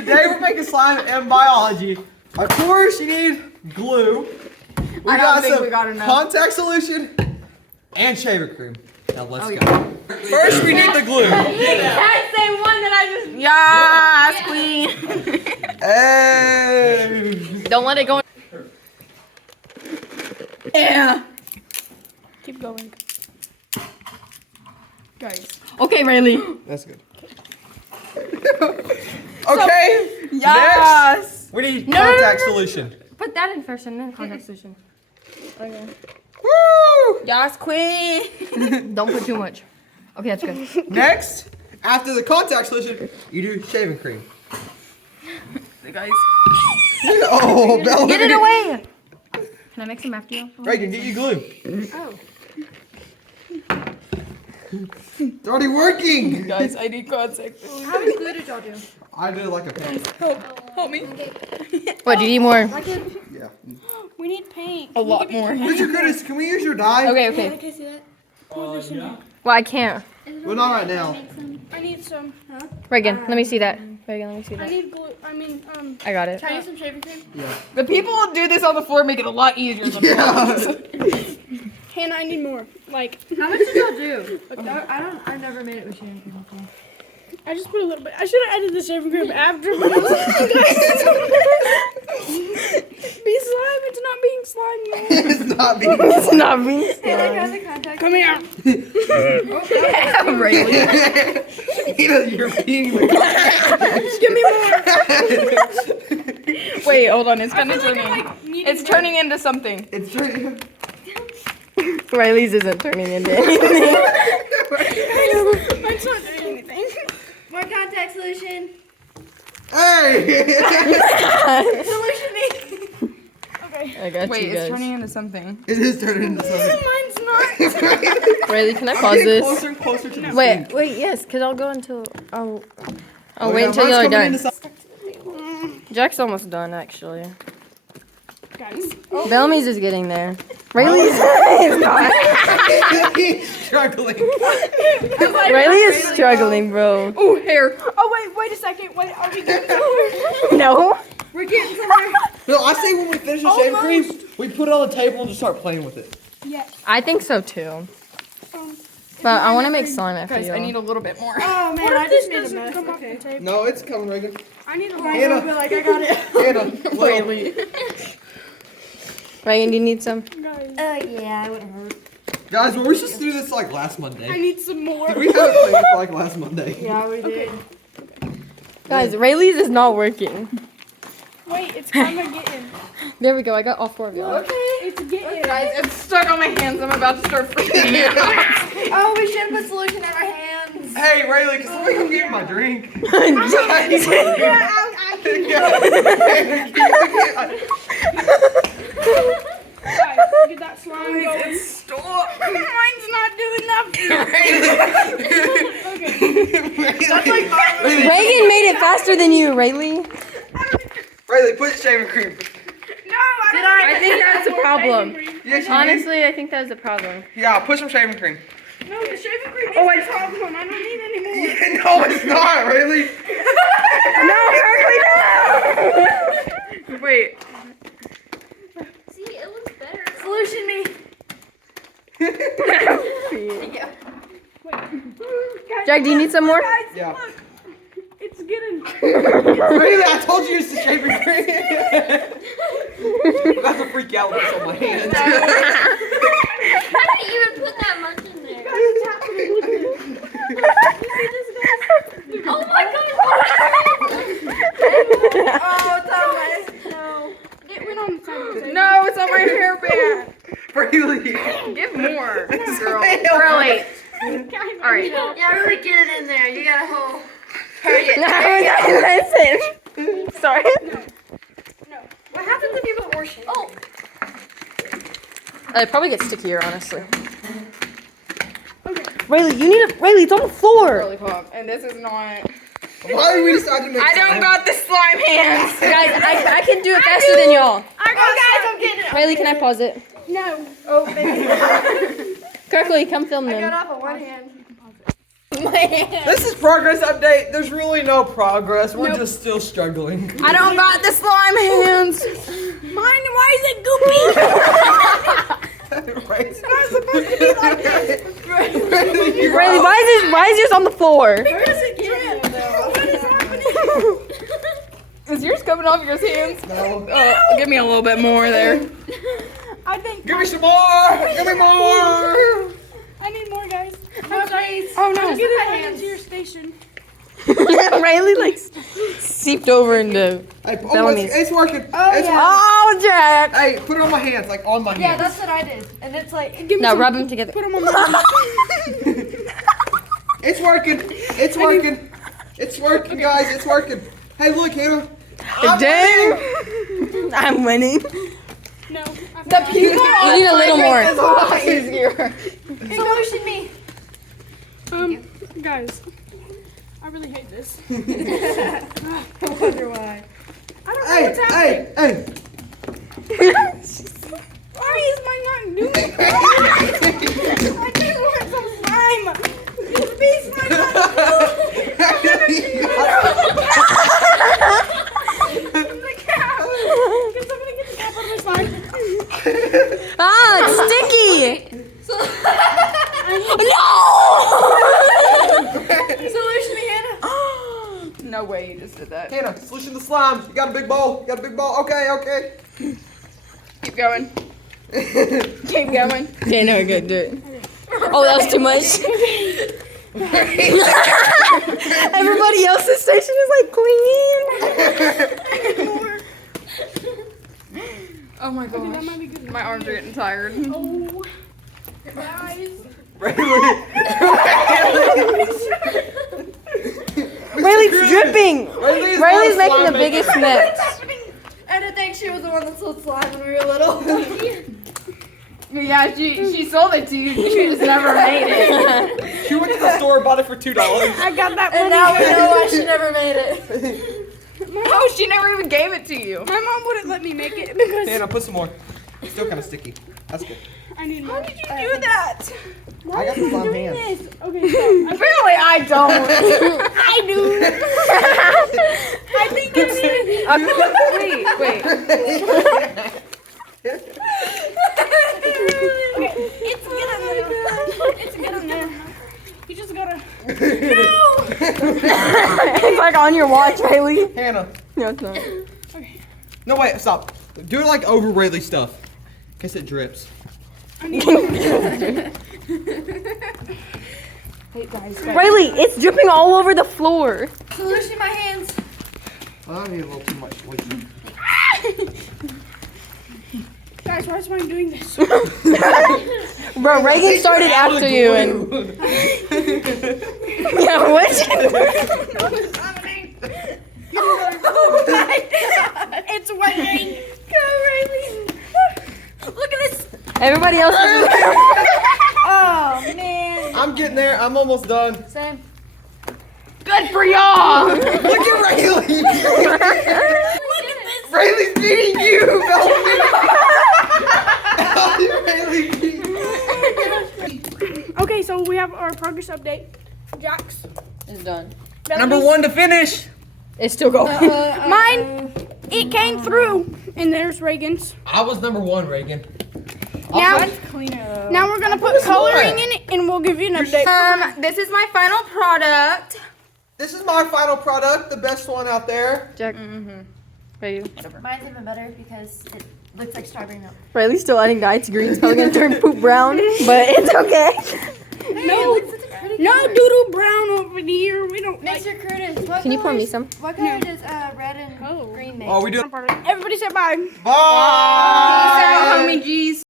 Today we're making slime and biology. Of course, you need glue. We got some contact solution and shaving cream. Now let's go. First, we need the glue. You can't say one that I just. Yes, queen. Hey. Don't let it go. Yeah. Keep going. Guys. Okay, Rayleigh. That's good. Okay. Yes. Next, we need contact solution. Put that in first and then contact solution. Okay. Woo! Yes, queen. Don't put too much. Okay, that's good. Next, after the contact solution, you do shaving cream. Hey, guys. Oh, Bella. Get it away. Can I mix them after you? Reagan, get you glue. Oh. It's already working. Guys, I need contact. How much glue did y'all do? I did like a pen. Help me. What, do you need more? Yeah. We need paint. A lot more. Mr. Curtis, can we use your dye? Okay, okay. Can I see that? Well, I can't. Well, not right now. I need some. Huh? Reagan, let me see that. Reagan, let me see I that. need glue. I got it. Can I use some shaving cream? The people who do this on the floor make it a lot easier. Than Hannah, I need more. Like, How much did y'all do? I've never made it with shaving cream before. I just put a little bit. I should have added the shaving cream after. But be slime. It's not being slimy. It's not being. It's not me. Come here. Rayleigh, you're being. Give me more. Wait, hold on. It's kind of turning. Needing It's turning into something. It's turning. Riley's isn't turning into anything. Mine's not doing anything. More contact solution. Hey! Solution me. Okay. I got Wait, you it's guys. turning into something. It is turning into something. Mine's not. Riley, can I I'm pause getting this? closer and closer to the Wait, yes, because I'll go until. I'll wait yeah, until mine's y'all are coming done. into some- Jack's almost done, actually. Guys. Bellamy's is getting there. Rayleigh's is not. He's struggling. Riley is struggling, bro. Oh, hair. Oh, wait a second. Wait, are we getting No. We're getting somewhere. No, I say when we finish the shaving cream, we put it on the table and just start playing with it. Yes. I think so too. But I want to make slime after Guys, you. I need a little bit more. Oh man, I just made a mess. Come off the tape. No, it's coming, Reagan. I need a Hannah. line, but like I got it. Hannah, Riley. Ryan, do you need some? Guys, Yeah, it wouldn't hurt. Guys, were we supposed to do this like last I Monday? need some more. Did we have it planned for like last Monday? Yeah, we did. Guys, Rayleigh's is not working. Wait, it's kind of getting. There we go. I got all four of y'all. Okay. It's getting. Guys, it's stuck on my hands. I'm about to start freaking out. Oh, we should have put solution in our hands. Hey, Rayleigh, can somebody come get my drink? Guys, get that slime going. Stop. Mine's not doing nothing. Reagan made it faster than you, Rayleigh. Rayleigh, put shaving cream. I think that's a problem. Yes, you Honestly, I think that's a problem. did. Yeah, put some shaving cream. No, the shaving cream is the problem. I don't need any more. No, it's not, Rayleigh. Wait. See, it looks better. Solution me. Jack, do you need some more? Yeah. It's getting. Rayleigh, I told you it's the shaving cream. I'm about to freak out with this on my hands. I didn't even put that much in there. Oh my god! Oh, it's on my. No. It went on the side of the table. No, it's on my hairband. Rayleigh. Give more, girl. Really? All right. Yeah, really get it in there. You got a whole. Listen. Sorry. What happens if you put more shit? Oh. It probably gets stickier, honestly. Rayleigh, you need a. Rayleigh, it's on the floor. Lollipop. And this is not. Why did we decide to make I don't slime? got the slime hands. Guys, I can do it faster than y'all. I got guys, I'm getting it. Rayleigh, can I pause it? No. Oh, baby. Kirkley, come film I got them. off of one hand. This is progress update. There's really no progress. We're just still struggling. I don't got the slime hands. Mine, why is it goopy? Right? Not supposed to be like this. Riley, why is yours on the floor? Because it dripped. What is happening? Is yours coming off your hands? No. Give me a little bit more there. I think Give me some more. Give me more. I need more, guys. I'm sorry. Oh no. Get it back into your station. Riley like seeped over into Hey, Bellamy's. it's working. Oh, It's yeah. Oh, Jack. Hey, put it on my hands, like on my Yeah, hands. that's what I did. And it's like, Give me Now some. rub them together. Put them on my It's working. It's working. It's working, guys. It's working. Hey, look, Hannah. Dang. I'm winning. No. The people. You need a little more. It's a lot easier. solution me. Guys, I really hate this. I wonder why. I don't know Hey, what's happening. hey. Why is mine not doing it? I just want some slime. Just be slime. The cap. Can somebody get the cap out of my slime? Ah, it's sticky. Solution me, Hannah. No way you just did that. Hannah, solution the slime. You got a big bowl. You got a big bowl. Okay. Keep going. Keep going. Okay, no, good. Do it. Oh, that was too much. Everybody else's station is like clean. Oh my gosh. That might be good. My arms are getting tired. Oh, guys. Riley's dripping. Riley's making the biggest mess. And I think she was the one that sold slime when we were little. Yeah, she sold it to you. She just never made it. She went to the store and bought it for $2. I got that And one. now we know why she never made it. Oh, she never even gave it to you. My mom wouldn't let me make it because Hannah, put some more. It's still kind of sticky. That's good. I need more. How did you do that? I got the slime hands. Okay, so Apparently, I don't. I do. I think it's Wait. okay. It's getting there. It's getting there. You just gotta. It's like on your watch, Riley. Hannah. No, it's not. No, wait. Stop. Do it like over Rayleigh stuff. In case it drips. Riley, it's dripping all over the floor. Solution my hands. I need a little too much solution. Guys, why is mine doing this? Bro, Reagan started after you and yeah, what? It's waiting. Go, Riley. Look at this. Everybody else is Oh, man. I'm getting there. I'm almost done. Same. good for y'all. Look at Rayleigh. Look at this. Rayleigh's beating you, Bellamy. Rayleigh beating you. Okay, so we have our progress update. Jax. It's done. Number 1 to finish. It's still going. Mine, it came through. And there's Reagan's. I was number 1, Reagan. Now we're gonna put coloring in it, and we'll give you an update. This is my final product. This is my final product, the best one out there. Jack. Riley, whatever. Mine's even better because it looks like strawberry milk. Riley's still adding dye to green. It's probably gonna turn poop brown, but it's okay. No doodle brown over here. We don't like. Mr. Curtis, what Can you pour me colors- some? What color does red and green make? Oh, we do. Everybody say bye. Bye. Homie G's.